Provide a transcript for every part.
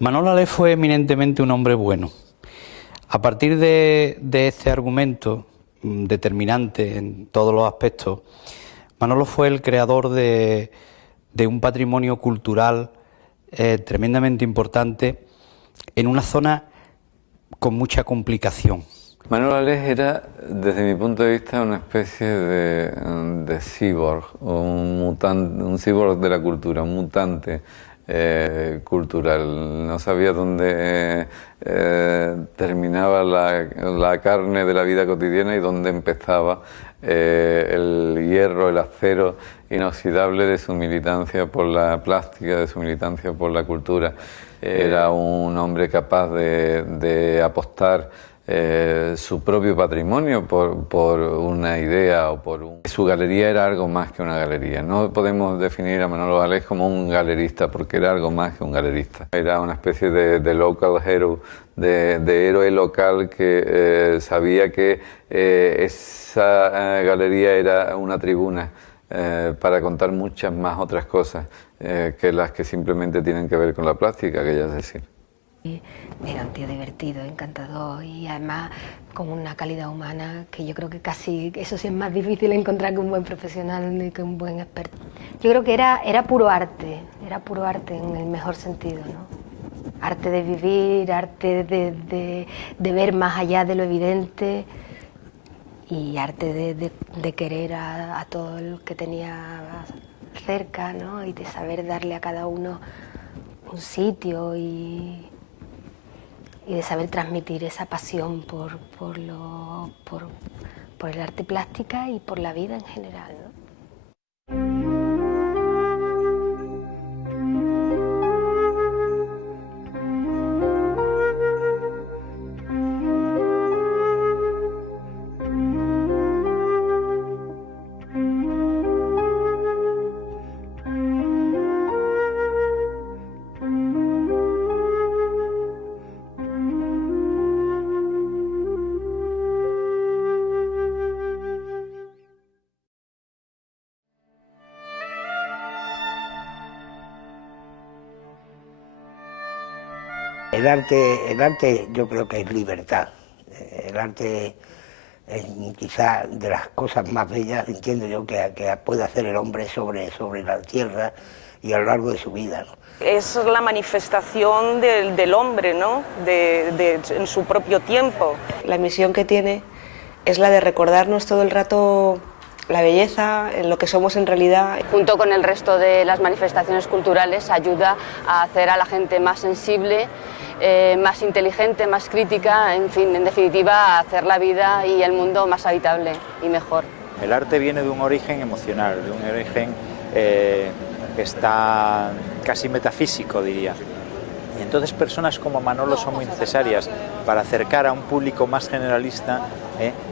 Manolo Ale fue eminentemente un hombre bueno. A partir de este argumento determinante en todos los aspectos, Manolo fue el creador de un patrimonio cultural tremendamente importante en una zona con mucha complicación. Manolo Alés era, desde mi punto de vista, una especie de cyborg, o un cyborg de la cultura, un mutante cultural. No sabía dónde terminaba la carne de la vida cotidiana y dónde empezaba el hierro, el acero inoxidable de su militancia por la plástica, de su militancia por la cultura. Era un hombre capaz de apostar su propio patrimonio por una idea o por un... Su galería era algo más que una galería. No podemos definir a Manolo Alés como un galerista, porque era algo más que un galerista. Era una especie de local hero, de héroe local que sabía que esa galería era una tribuna para contar muchas más otras cosas que las que simplemente tienen que ver con la plástica, que ya es decir. Era un tío divertido, encantador y además con una calidad humana que yo creo que casi eso sí es más difícil encontrar que un buen profesional y que un buen experto. Yo creo que era puro arte en el mejor sentido, ¿no? Arte de vivir, arte de ver más allá de lo evidente y arte de querer a todo el que tenía cerca, ¿no? Y de saber darle a cada uno un sitio y de saber transmitir esa pasión por el arte plástica y por la vida en general, ¿no? El arte yo creo que es libertad. El arte es quizá de las cosas más bellas, entiendo yo, que puede hacer el hombre sobre la tierra y a lo largo de su vida, ¿no? Es la manifestación del hombre, ¿no? En su propio tiempo. La misión que tiene es la de recordarnos todo el rato la belleza, en lo que somos en realidad. Junto con el resto de las manifestaciones culturales ayuda a hacer a la gente más sensible, más inteligente, más crítica, en fin, en definitiva, a hacer la vida y el mundo más habitable y mejor. El arte viene de un origen emocional, de un origen que está casi metafísico, diría. Y entonces personas como Manolo son muy necesarias para acercar a un público más generalista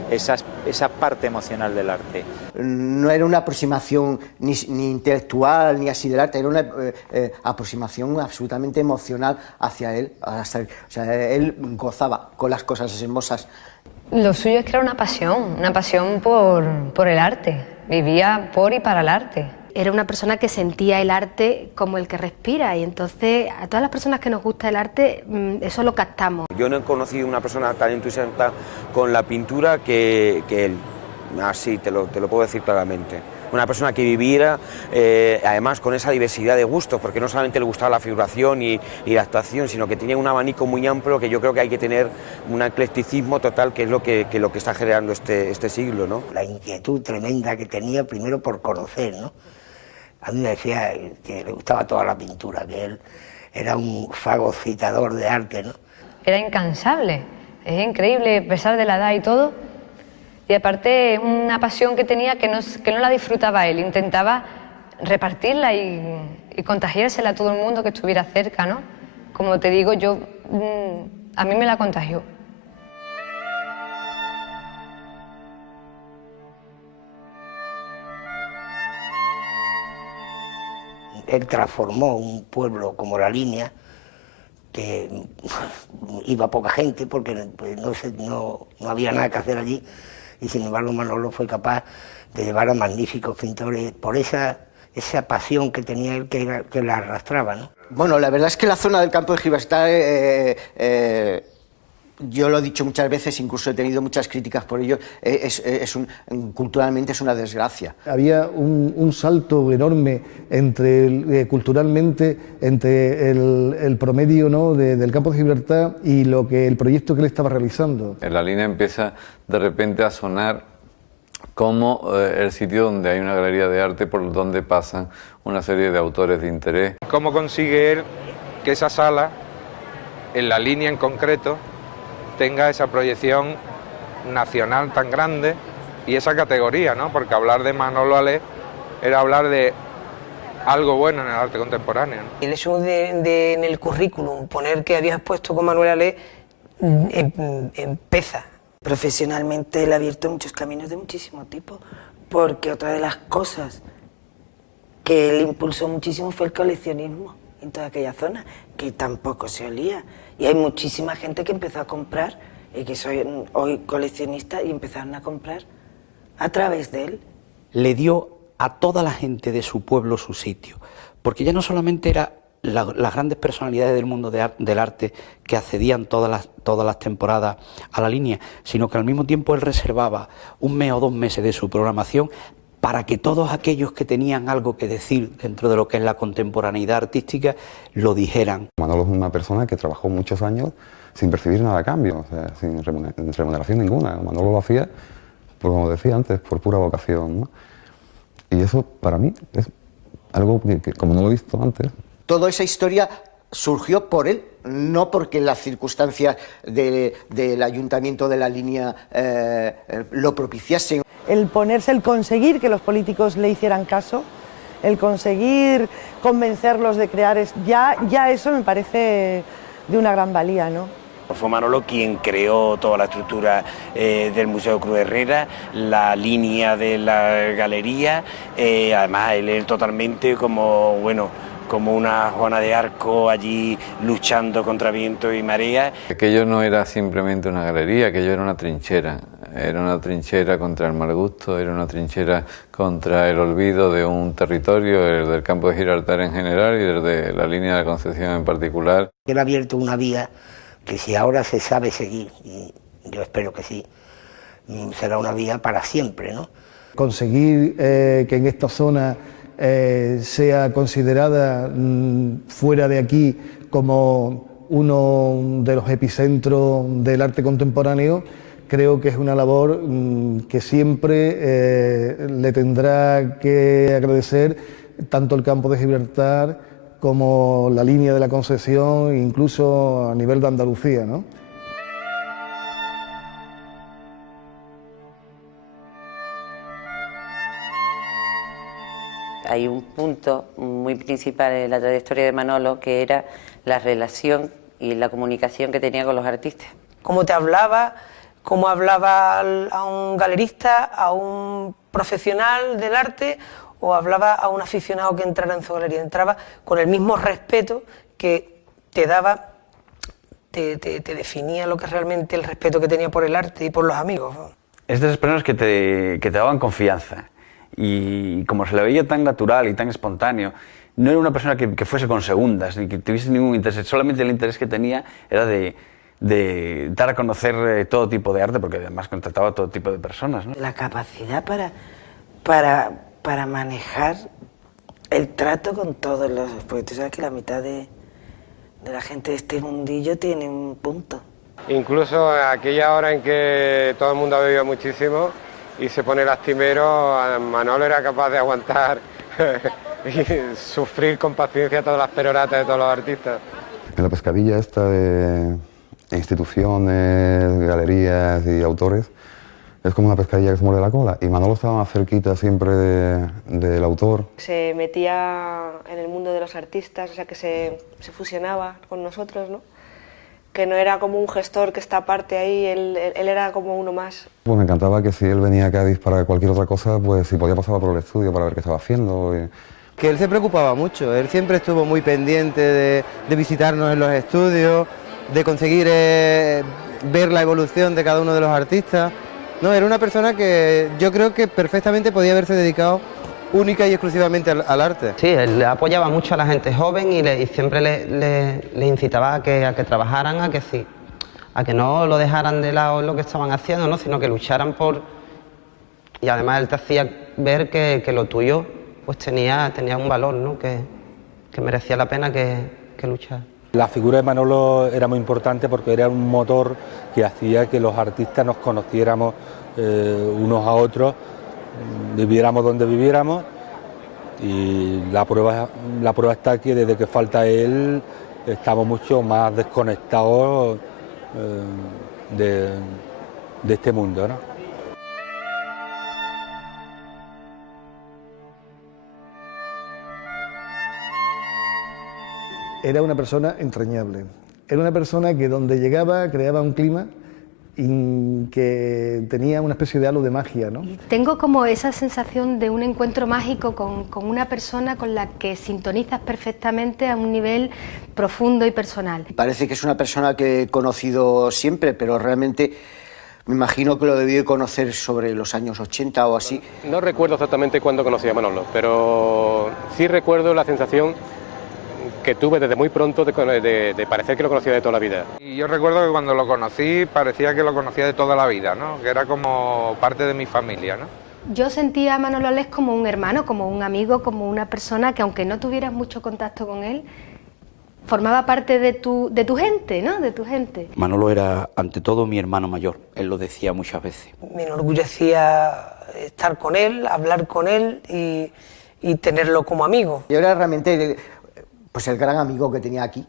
esa parte emocional del arte. No era una aproximación ni intelectual ni así del arte, era una aproximación absolutamente emocional hacia él. O sea, él gozaba con las cosas hermosas. Lo suyo es que era una pasión por el arte, vivía por y para el arte. Era una persona que sentía el arte como el que respira y entonces a todas las personas que nos gusta el arte eso lo captamos. Yo no he conocido una persona tan entusiasta con la pintura que él, así te lo puedo decir claramente. Una persona que viviera además con esa diversidad de gustos, porque no solamente le gustaba la figuración y la actuación, sino que tenía un abanico muy amplio que yo creo que hay que tener un eclecticismo total, que es lo que está generando este siglo, ¿no? La inquietud tremenda que tenía primero por conocer, ¿no? A mí me decía que le gustaba toda la pintura, que él era un fagocitador de arte, ¿no? Era incansable, es increíble, a pesar de la edad y todo. Y aparte, una pasión que tenía que no la disfrutaba él, intentaba repartirla y contagiársela a todo el mundo que estuviera cerca, ¿no? Como te digo, a mí me la contagió. Él transformó un pueblo como La Línea, que iba poca gente porque pues, no había nada que hacer allí, y sin embargo Manolo fue capaz de llevar a magníficos pintores por esa pasión que tenía él que la arrastraba, ¿no? Bueno, la verdad es que la zona del campo de Gibraltar, yo lo he dicho muchas veces, incluso he tenido muchas críticas por ello, culturalmente es una desgracia. Había un salto enorme culturalmente entre el promedio, ¿no?, del campo de Gibraltar y el proyecto que él estaba realizando. En la línea empieza de repente a sonar como el sitio donde hay una galería de arte por donde pasan una serie de autores de interés. ¿Cómo consigue él que esa sala, en la línea en concreto, tenga esa proyección nacional tan grande y esa categoría, ¿no? Porque hablar de Manolo Alé era hablar de algo bueno en el arte contemporáneo, ¿no? El hecho de en el currículum poner que habías puesto con Manuel Alé empieza. Profesionalmente él ha abierto muchos caminos de muchísimo tipo, porque otra de las cosas que él impulsó muchísimo fue el coleccionismo en toda aquella zona, que tampoco se olía. Y hay muchísima gente que empezó a comprar, y que soy hoy coleccionista, y empezaron a comprar a través de él. Le dio a toda la gente de su pueblo su sitio, porque ya no solamente era las grandes personalidades del mundo del arte que accedían todas las temporadas a la línea, sino que al mismo tiempo él reservaba 1 mes o 2 meses de su programación para que todos aquellos que tenían algo que decir dentro de lo que es la contemporaneidad artística lo dijeran. Manolo es una persona que trabajó muchos años sin percibir nada a cambio, o sea, sin remuneración ninguna. Manolo lo hacía, pues, como decía antes, por pura vocación, ¿no? Y eso para mí es algo que como no lo he visto antes. Toda esa historia surgió por él, no porque las circunstancias del ayuntamiento de la línea lo propiciasen. El conseguir que los políticos le hicieran caso, el conseguir convencerlos de crear, ya eso me parece de una gran valía, ¿no? Fue Manolo quien creó toda la estructura del Museo Cruz Herrera, la línea de la galería, además él totalmente como una Juana de Arco allí luchando contra viento y marea. Aquello no era simplemente una galería, aquello era una trinchera. Era una trinchera contra el mal gusto, era una trinchera contra el olvido de un territorio, el del campo de Gibraltar en general y el de la línea de la Concepción en particular. Él ha abierto una vía que si ahora se sabe seguir, y yo espero que sí, será una vía para siempre, ¿no? Conseguir que en esta zona sea considerada fuera de aquí como uno de los epicentros del arte contemporáneo, creo que es una labor que siempre le tendrá que agradecer tanto el campo de Gibraltar como la línea de la Concepción, incluso a nivel de Andalucía, ¿no? Hay un punto muy principal en la trayectoria de Manolo, que era la relación y la comunicación que tenía con los artistas. Cómo te hablaba, cómo hablaba a un galerista, a un profesional del arte, o hablaba a un aficionado que entrara en su galería. Entraba con el mismo respeto que te daba, te definía lo que es realmente el respeto que tenía por el arte y por los amigos. Es de esas personas que te daban confianza. Y como se le veía tan natural y tan espontáneo, no era una persona que fuese con segundas, ni que tuviese ningún interés. Solamente el interés que tenía era de dar a conocer todo tipo de arte, porque además contrataba a todo tipo de personas, ¿no? La capacidad para manejar el trato con todos los... Porque tú sabes que la mitad de la gente de este mundillo tiene un punto. Incluso aquella hora en que todo el mundo ha bebido muchísimo y se pone lastimero, Manolo era capaz de aguantar y sufrir con paciencia todas las peroratas de todos los artistas. En la pescadilla esta de instituciones, galerías y autores, es como una pescadilla que se muerde la cola, y Manolo estaba más cerquita siempre del autor. Se metía en el mundo de los artistas, o sea que se fusionaba con nosotros, ¿no? Que no era como un gestor que está aparte ahí, él era como uno más. Pues me encantaba que si él venía a Cádiz para cualquier otra cosa, pues si podía pasar por el estudio para ver qué estaba haciendo. Que él se preocupaba mucho, él siempre estuvo muy pendiente de visitarnos en los estudios, de conseguir ver la evolución de cada uno de los artistas. No, era una persona que yo creo que perfectamente podía haberse dedicado única y exclusivamente al arte. Sí, él apoyaba mucho a la gente joven y siempre le incitaba a que trabajaran, a que no lo dejaran de lado lo que estaban haciendo, ¿no? Sino que lucharan por... Y además él te hacía ver que lo tuyo pues tenía un valor, ¿no? Que merecía la pena que luchar. La figura de Manolo era muy importante porque era un motor que hacía que los artistas nos conociéramos unos a otros, viviéramos donde viviéramos, y la prueba está que desde que falta él estamos mucho más desconectados de este mundo, ¿no? Era una persona entrañable, era una persona que donde llegaba creaba un clima y que tenía una especie de halo de magia, ¿no? Tengo como esa sensación de un encuentro mágico con una persona con la que sintonizas perfectamente a un nivel profundo y personal. Parece que es una persona que he conocido siempre, pero realmente me imagino que lo debí de conocer sobre los años 80 o así. No recuerdo exactamente cuándo conocí a Manolo, pero sí recuerdo la sensación que tuve desde muy pronto de parecer que lo conocía de toda la vida. Y yo recuerdo que cuando lo conocí parecía que lo conocía de toda la vida, ¿no? Que era como parte de mi familia, ¿no? Yo sentía a Manolo Alés como un hermano, como un amigo, como una persona que aunque no tuvieras mucho contacto con él, formaba parte de tu gente, ¿no? De tu gente. Manolo era ante todo mi hermano mayor, él lo decía muchas veces. Me enorgullecía estar con él, hablar con él y tenerlo como amigo. Yo era realmente pues el gran amigo que tenía aquí.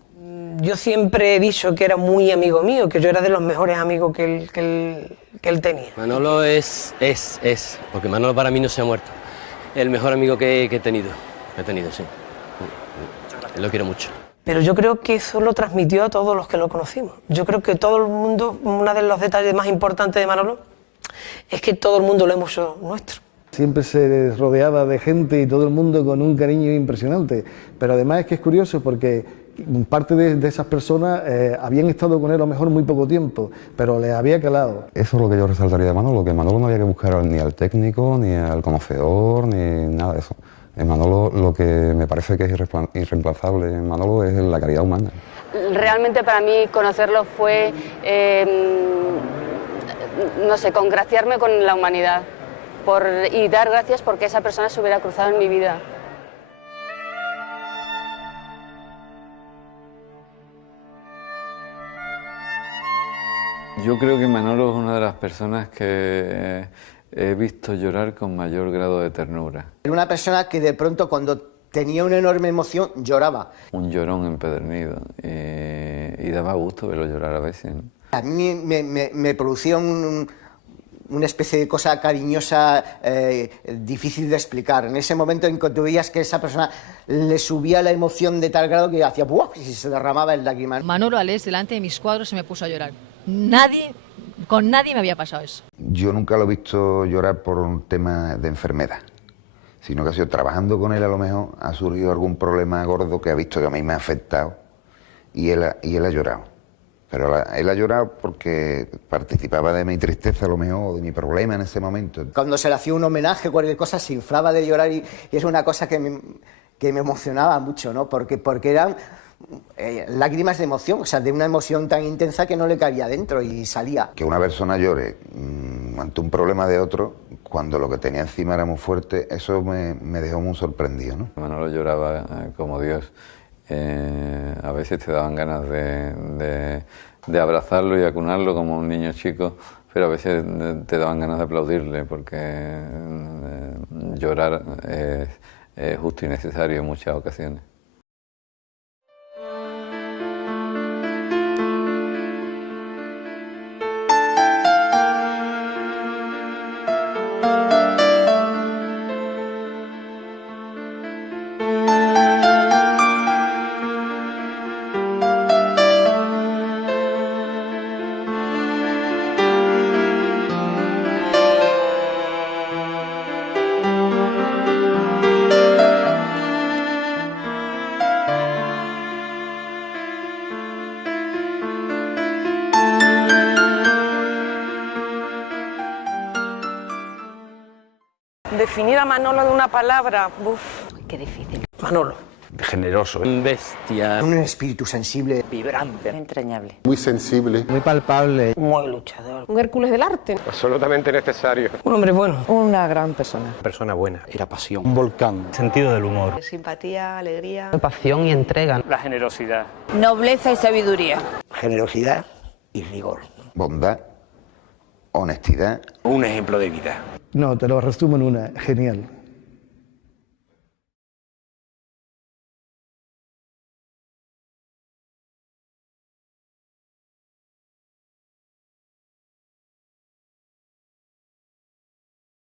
Yo siempre he dicho que era muy amigo mío, que yo era de los mejores amigos que él tenía. Manolo es, porque Manolo para mí no se ha muerto. El mejor amigo que he tenido, sí. Lo quiero mucho. Pero yo creo que eso lo transmitió a todos los que lo conocimos. Yo creo que todo el mundo, uno de los detalles más importantes de Manolo es que todo el mundo lo hemos hecho nuestro. Siempre se rodeaba de gente y todo el mundo con un cariño impresionante, pero además es que es curioso porque parte de esas personas habían estado con él a lo mejor muy poco tiempo, pero les había calado. Eso es lo que yo resaltaría de Manolo, que Manolo no había que buscar ni al técnico, ni al conocedor, ni nada de eso. En Manolo lo que me parece que es irreemplazable en Manolo es la calidad humana. Realmente para mí conocerlo fue, no sé, congraciarme con la humanidad y dar gracias porque esa persona se hubiera cruzado en mi vida. Yo creo que Manolo es una de las personas que he visto llorar con mayor grado de ternura. Era una persona que de pronto cuando tenía una enorme emoción lloraba. Un llorón empedernido y daba gusto verlo llorar a veces, ¿no? A mí me producía una especie de cosa cariñosa, difícil de explicar. En ese momento en que tú veías que esa persona le subía la emoción de tal grado que hacía ¡buah! Y se derramaba el lágrima. Manolo Alés delante de mis cuadros se me puso a llorar. Con nadie me había pasado eso. Yo nunca lo he visto llorar por un tema de enfermedad, sino que ha sido trabajando con él, a lo mejor ha surgido algún problema gordo que ha visto que a mí me ha afectado y él ha llorado. Pero él ha llorado porque participaba de mi tristeza, a lo mejor, o de mi problema en ese momento. Cuando se le hacía un homenaje, cualquier cosa, se inflaba de llorar y es una cosa que me emocionaba mucho, ¿no? Porque eran lágrimas de emoción, o sea, de una emoción tan intensa que no le caía dentro y salía. Que una persona llore ante un problema de otro, cuando lo que tenía encima era muy fuerte, eso me dejó muy sorprendido, ¿no? Manolo lloraba como Dios. A veces te daban ganas de abrazarlo y acunarlo como un niño chico, pero a veces te daban ganas de aplaudirle porque llorar es justo y necesario en muchas ocasiones. Definir a Manolo de una palabra, Qué difícil. Manolo. Generoso. Bestia. Un espíritu sensible. Vibrante. Entrañable. Muy sensible. Muy palpable. Muy luchador. Un Hércules del arte. Absolutamente necesario. Un hombre bueno. Una gran persona. Persona buena. Era pasión. Un volcán. Sentido del humor. Simpatía, alegría. Pasión y entrega. La generosidad. Nobleza y sabiduría. Generosidad y rigor. Bondad, honestidad. Un ejemplo de vida. No, te lo resumo en una, genial.